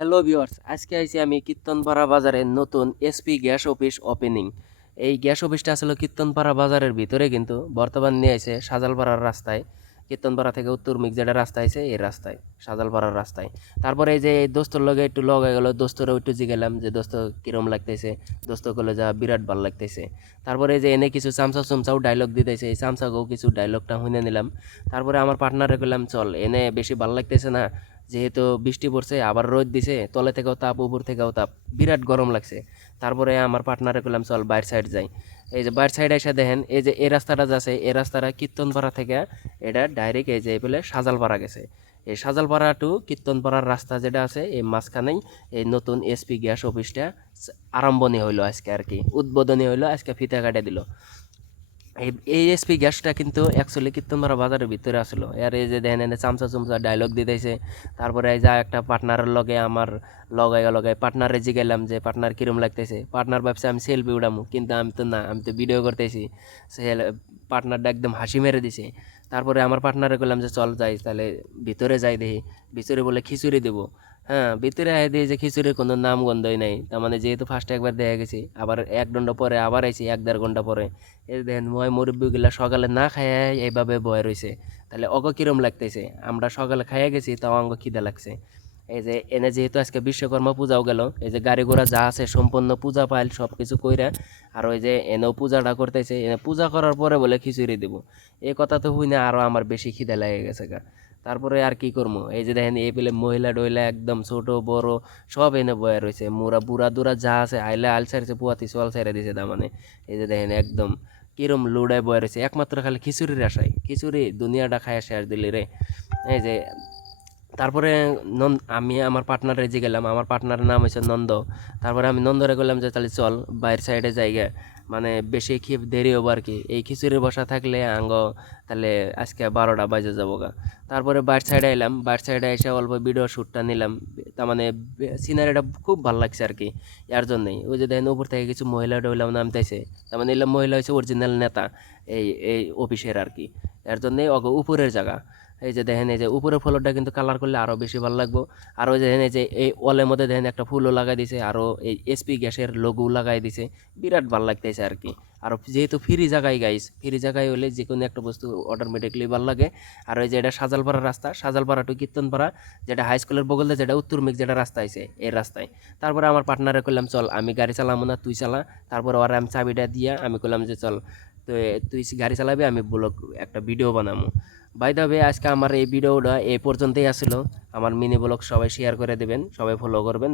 Hello viewers, আজকে আইছি আমি কীর্তনপাড়া বাজারে নতুন এসপি গ্যাস অফিস ওপেনিং। এই গ্যাস অফিসটা আসলে কীর্তনপাড়া বাজারের ভিতরে, কিন্তু বর্তমান নিয়ে আছে শাজালপাড়ার রাস্তায়। কীর্তনপাড়া থেকে উত্তর মিক যেটা রাস্তা আছে এই রাস্তায়, শাজালপাড়ার রাস্তায়। তারপরে এই যে এই দোস্তর লগে একটু লগে গেল, দোস্তরও একটু জিগেলাম যে দোস্ত কিরম লাগতেছে। দোস্ত করলে যা বিরাট ভাল লাগতেছে। তারপরে এই যে এনে কিছু চামচা চুমচাও ডায়লগ দিতেছে, এই চামচাকেও কিছু ডায়লগটা শুনে নিলাম। তারপরে আমার পার্টনারে কইলাম চল এনে বেশি ভাল লাগতেছে না, যেহেতু বৃষ্টি পড়ছে আবার রোদ দিছে, তলে থেকেও তাপ উপর থেকেও তাপ, বিরাট গরম লাগছে। তারপরে আমার পার্টনারে বললাম চল বাইর সাইড যাই। এই যে বাইর সাইড এসে দেখেন এই যে এই রাস্তাটা যাচ্ছে, এই রাস্তাটা কীর্তনপাড়া থেকে এটা ডাইরেক্ট এই যে বলে সাজালপাড়া গেছে। এই সাজালপাড়া টু কীর্তনপাড়ার রাস্তা যেটা আছে এই মাঝখানেই এই নতুন এসপি গ্যাস অফিসটা আরম্ভণী হইলো আজকে, আর কি উদ্বোধনী হইলো আজকে, ফিতা কাটে দিল। এই এসপি গ্যাসটা কিন্তু অ্যাকচুয়ালি কীর্তনপাড়া বাজারের ভিতরে আসলো। আর এই যে দেখেন এনে চামচা চুমচা ডায়লগ দিতেছে। তারপরে এই যা একটা পার্টনারের লগে আমার লগাই পার্টনারে জিগাইলাম যে পার্টনার কিরম লাগতেছে। পার্টনার ভাবছে আমি সেলফি উঠামু, কিন্তু আমি তো না, আমি তো ভিডিও করতেছি। সেল পার্টনারটা একদম হাসি মেরে দিছে। তারপরে আমার পার্টনারে বললাম যে চল যাই তাহলে, ভিতরে যাই দেখি। ভিতরে বলে খিচুড়ি দেবো। হ্যাঁ, ভিতরে আয় দিয়ে যে খিচুড়ির কোনো নাম গন্ধই নাই। তার মানে যেহেতু ফার্স্টে একবার দেখা গেছি, আবার ১ ঘন্টা পরে আবার আইছি, ১-১.৫ ঘন্টা পরে। এই দেখেন ময় মুরব্বিগুলা সকালে না খাইয়া এইভাবে বয়ে রইছে। তাহলে অগ কিরম লাগতেছে, আমরা সকালে খাইয়া গেছি তাও অঙ্গ খিদা লাগছে। এই যে এনে যেহেতু আজকে বিশ্বকর্মা পূজাও গেল, এই যে গাড়ি ঘোড়া যা আছে সম্পূর্ণ পূজা পাইল সব কিছু কইরা। আর ওই যে এনেও পূজাটা করতেছে, এনে পূজা করার পরে বলে খিচুড়ি দিব। এই কথা তো হই না, আরো আমার বেশি খিদা লেগে গেছে গা। তারপরে আর কি করবো, এই যে দেখেন এই পেলে মহিলা টহিলা একদম ছোট বড় সব এনে বয়ে রয়েছে। মোরা বুড়া দুরা যা আছে আইলে আল ছাড়ছে, পুয়াতি সোয়াল ছেড়ে দিছে। তার মানে এই যে দেখেন একদম কিরম লুডায় বয়ে রয়েছে, একমাত্র খালি খিচুড়ির আশায়। খিচুড়ি দুনিয়াটা খায় শেষ দিলি রে। এই যে তারপরে আমি আমার পার্টনারে যে গেলাম, আমার পার্টনারের নাম হচ্ছে নন্দ। তারপরে আমি নন্দরে বললাম যে তাহলে চল বাইরের সাইডে জায়গা, মানে বেশি দেরি হবো আর কি। এই খিচুড়ির বসা থাকলে আঙ্গ তাহলে আজকে 12টা বাজে যাবো গা। তারপরে বাইর সাইডে এলাম, বাইর সাইডে এসে অল্প ভিডিও শ্যুটটা নিলাম। তার মানে সিনারিটা খুব ভালো লাগছে আর কি। এর জন্যই ওই যে দেখেন উপর থেকে কিছু মহিলা টহিলাও নামতেছে। তার মানে এলাম মহিলা হচ্ছে অরিজিনাল নেতা এই এই অফিসের আর কি। এর জন্যই উপরের জায়গা। এই যে দেখেন এই যে উপরের ফ্লোরটা কিন্তু কালার করলে আরো বেশি ভালো লাগবো। আর ওই যে দেখেন এই যে এই ওয়ালের মধ্যে দেখেন একটা ফুলও লাগাই দিছে, আরো এই এসপি গ্যাসের লোগো লাগাই দিছে। বিরাট ভালো লাগতেছে আর কি। আর যেহেতু ফ্রি জায়গায় গাইস, ফ্রি জায়গায় হলে যে কোনো একটা বস্তু অটোমেটিকলি ভালো লাগে। আর ওই যে এটা সাজালপাড়া রাস্তা, সাজালপাড়া টু কীর্তনপাড়া, যেটা হাই স্কুলের বগলে যেটা উত্তর মিক যেটা রাস্তা আছে এই রাস্তায়। তারপরে আমার পার্টনারে করলাম চল আমি গাড়ি চালাবো না, তুই চালা। তারপরে ওরা আমি চাবিটা দিয়া আমি করলাম যে চল তুই তুই গাড়ি চালাবি, আমি ব্লগ একটা ভিডিও বানাবো। বাই দ্য ওয়ে আজকে আমার এই ভিডিওটা এই পর্যন্তই আসলো। আমার মিনি ব্লগ সবাই শেয়ার করে দেবেন, সবাই ফলো করবেন।